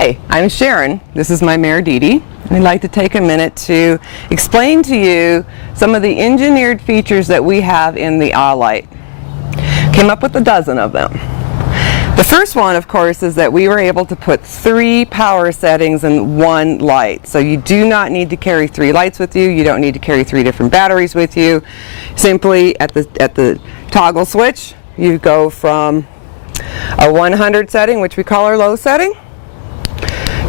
Hi, I'm Sharon. This is my mare Dee Dee, and I'd like to take a minute to explain to you some of the engineered features that we have in the AAH Light. Came up with a dozen of them. The first one, of course, is that we were able to put 3 power settings in one light. So you do not need to carry 3 lights with you. You don't need to carry 3 different batteries with you. Simply at the toggle switch, you go from a 100 setting, which we call our low setting,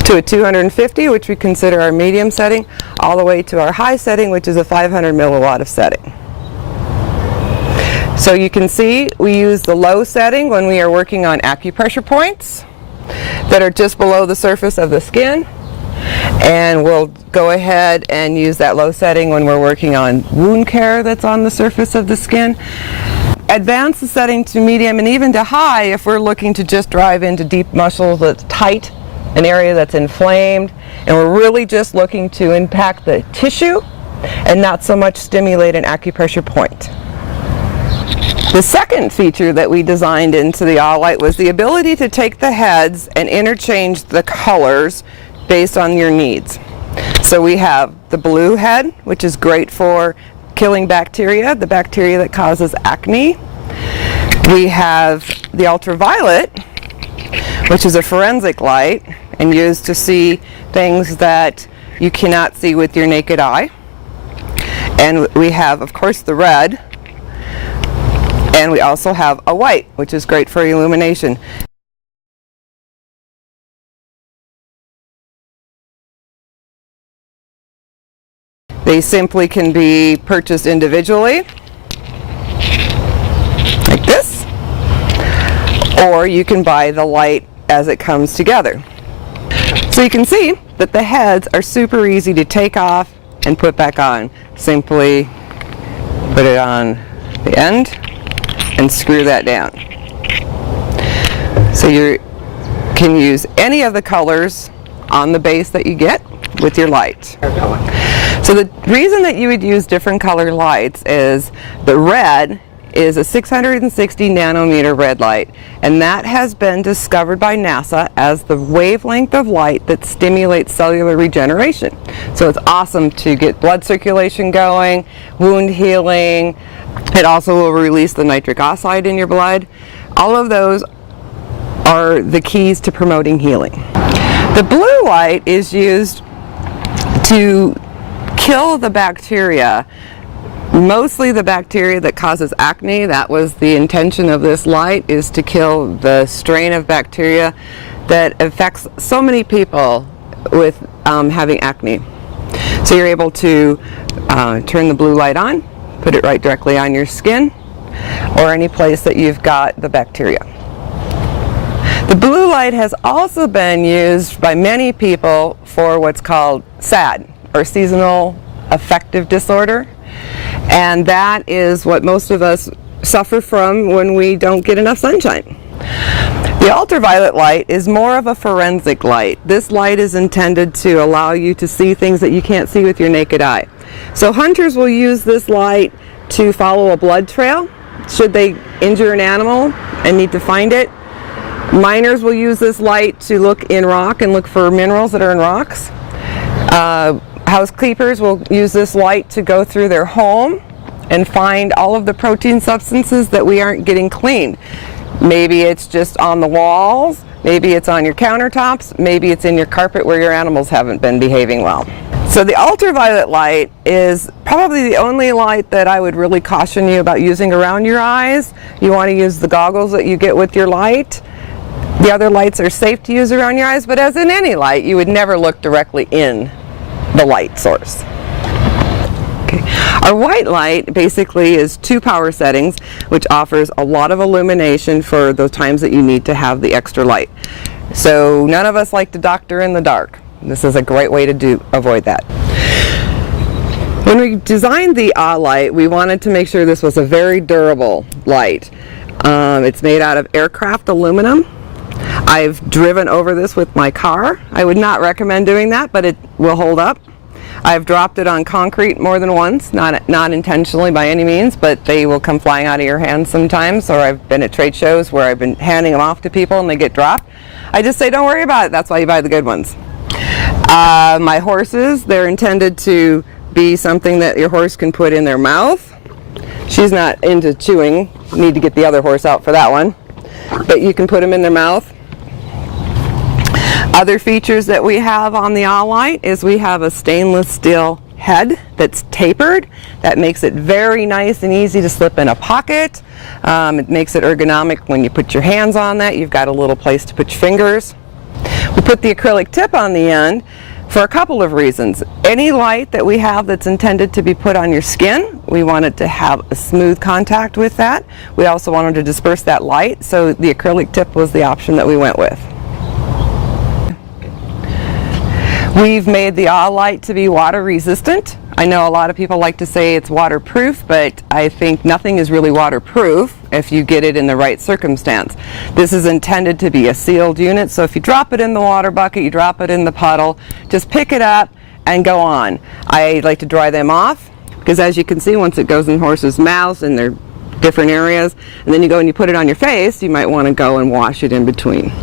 to a 250, which we consider our medium setting, all the way to our high setting, which is a 500 milliwatt of setting. So you can see we use the low setting when we are working on acupressure points that are just below the surface of the skin, and we'll go ahead and use that low setting when we're working on wound care that's on the surface of the skin. Advance the setting to medium and even to high if we're looking to just drive into deep muscles that's tight, an area that's inflamed, and we're really just looking to impact the tissue and not so much stimulate an acupressure point. The second feature that we designed into the AAH Light was the ability to take the heads and interchange the colors based on your needs. So we have the blue head, which is great for killing bacteria, the bacteria that causes acne. We have the ultraviolet, which is a forensic light and used to see things that you cannot see with your naked eye. And we have, of course, the red. And we also have a white, which is great for illumination. They simply can be purchased individually, like this, or you can buy the light as it comes together. So you can see that the heads are super easy to take off and put back on. Simply put it on the end and screw that down. So you can use any of the colors on the base that you get with your light. So the reason that you would use different color lights is the red is a 660 nanometer red light, and that has been discovered by NASA as the wavelength of light that stimulates cellular regeneration. So it's awesome to get blood circulation going, wound healing. It also will release the nitric oxide in your blood. All of those are the keys to promoting healing. The blue light is used to kill the bacteria, mostly the bacteria that causes acne. That was the intention of this light, is to kill the strain of bacteria that affects so many people with having acne. So you're able to turn the blue light on, put it right directly on your skin or any place that you've got the bacteria. The blue light has also been used by many people for what's called SAD, or seasonal affective disorder, and that is what most of us suffer from when we don't get enough sunshine. The ultraviolet light is more of a forensic light. This light is intended to allow you to see things that you can't see with your naked eye. So hunters will use this light to follow a blood trail should they injure an animal and need to find it. Miners will use this light to look in rock and look for minerals that are in rocks. Housekeepers will use this light to go through their home and find all of the protein substances that we aren't getting cleaned. Maybe it's just on the walls, maybe it's on your countertops, maybe it's in your carpet where your animals haven't been behaving well. So the ultraviolet light is probably the only light that I would really caution you about using around your eyes. You want to use the goggles that you get with your light. The other lights are safe to use around your eyes, but as in any light, you would never look directly in the light source. Okay. Our white light basically is 2 power settings, which offers a lot of illumination for those times that you need to have the extra light. So none of us like to doctor in the dark. This is a great way to avoid that. When we designed the AAH Light, we wanted to make sure this was a very durable light. It's made out of aircraft aluminum. I've driven over this with my car. I would not recommend doing that, but it will hold up. I've dropped it on concrete more than once, not intentionally by any means, but they will come flying out of your hands sometimes, or I've been at trade shows where I've been handing them off to people and they get dropped. I just say, don't worry about it, that's why you buy the good ones. My horses, they're intended to be something that your horse can put in their mouth. She's not into chewing, you need to get the other horse out for that one, but you can put them in their mouth. Other features that we have on the AAH Light is we have a stainless steel head that's tapered. That makes it very nice and easy to slip in a pocket. It makes it ergonomic when you put your hands on that. You've got a little place to put your fingers. We put the acrylic tip on the end for a couple of reasons. Any light that we have that's intended to be put on your skin, we wanted to have a smooth contact with that. We also wanted to disperse that light, so the acrylic tip was the option that we went with. We've made the AAH Light to be water resistant. I know a lot of people like to say it's waterproof, but I think nothing is really waterproof if you get it in the right circumstance. This is intended to be a sealed unit, so if you drop it in the water bucket, you drop it in the puddle, just pick it up and go on. I like to dry them off, because as you can see, once it goes in horses' mouths and they're different areas, and then you go and you put it on your face, you might want to go and wash it in between.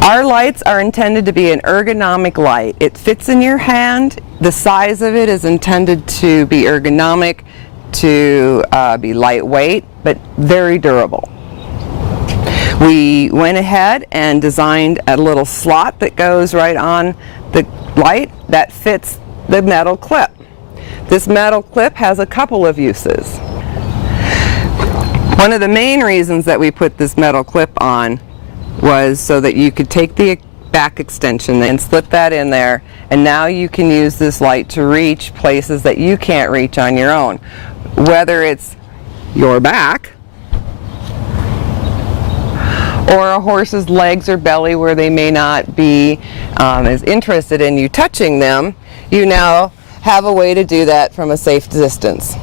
Our lights are intended to be an ergonomic light. It fits in your hand. The size of it is intended to be ergonomic, to be lightweight, but very durable. We went ahead and designed a little slot that goes right on the light that fits the metal clip. This metal clip has a couple of uses. One of the main reasons that we put this metal clip on was so that you could take the back extension and slip that in there, and now you can use this light to reach places that you can't reach on your own. Whether it's your back or a horse's legs or belly where they may not be as interested in you touching them, you now have a way to do that from a safe distance.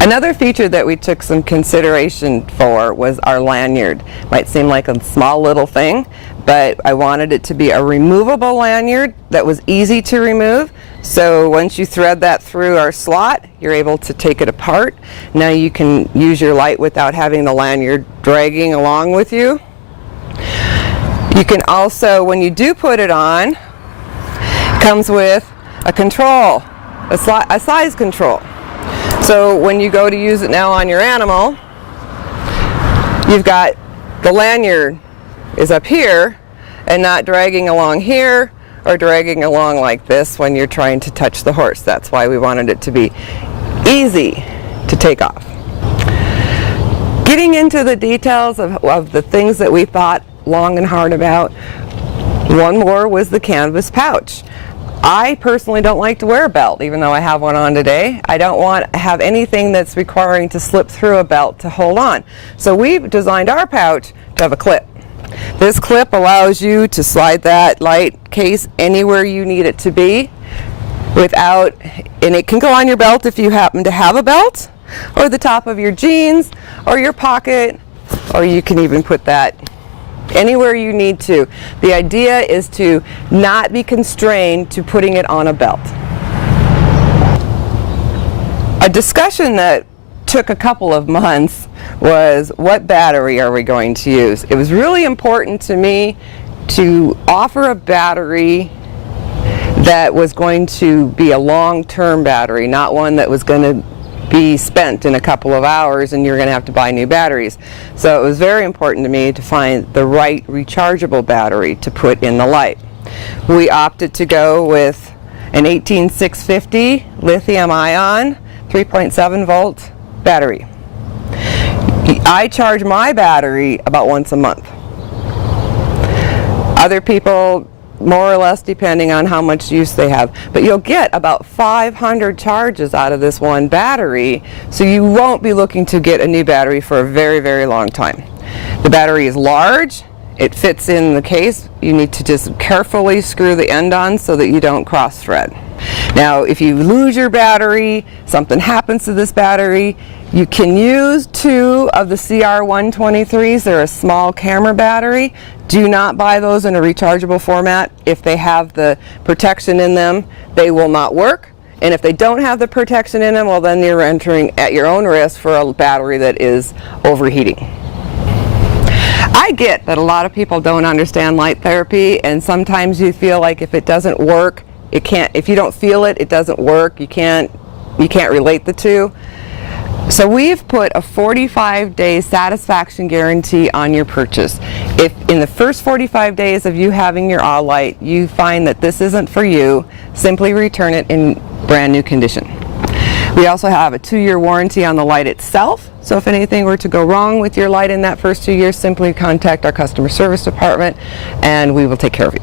Another feature that we took some consideration for was our lanyard. Might seem like a small little thing, but I wanted it to be a removable lanyard that was easy to remove. So once you thread that through our slot, you're able to take it apart. Now you can use your light without having the lanyard dragging along with you. You can also, when you do put it on, it comes with a control, a size control. So when you go to use it now on your animal, you've got the lanyard is up here and not dragging along here or dragging along like this when you're trying to touch the horse. That's why we wanted it to be easy to take off. Getting into the details of the things that we thought long and hard about, one more was the canvas pouch. I personally don't like to wear a belt, even though I have one on today. I don't want to have anything that's requiring to slip through a belt to hold on. So we've designed our pouch to have a clip. This clip allows you to slide that light case anywhere you need it to be without, and it can go on your belt if you happen to have a belt, or the top of your jeans, or your pocket, or you can even put that anywhere you need to. The idea is to not be constrained to putting it on a belt. A discussion that took a couple of months was, what battery are we going to use? It was really important to me to offer a battery that was going to be a long-term battery, not one that was going to be spent in a couple of hours and you're going to have to buy new batteries. So it was very important to me to find the right rechargeable battery to put in the light. We opted to go with an 18650 lithium ion 3.7 volt battery. I charge my battery about once a month. Other people more or less depending on how much use they have. But you'll get about 500 charges out of this one battery, so you won't be looking to get a new battery for a very, very long time. The battery is large, it fits in the case. You need to just carefully screw the end on so that you don't cross thread. Now, if you lose your battery, something happens to this battery, you can use 2 of the CR123s. They're a small camera battery. Do not buy those in a rechargeable format. If they have the protection in them, they will not work. And if they don't have the protection in them, well, then you're entering at your own risk for a battery that is overheating. I get that a lot of people don't understand light therapy, and sometimes you feel like if it doesn't work, if you don't feel it, it doesn't work. You can't relate the two. So we've put a 45-day satisfaction guarantee on your purchase. If in the first 45 days of you having your AAH Light, you find that this isn't for you, simply return it in brand new condition. We also have a 2-year warranty on the light itself, so if anything were to go wrong with your light in that first 2 years, simply contact our customer service department and we will take care of you.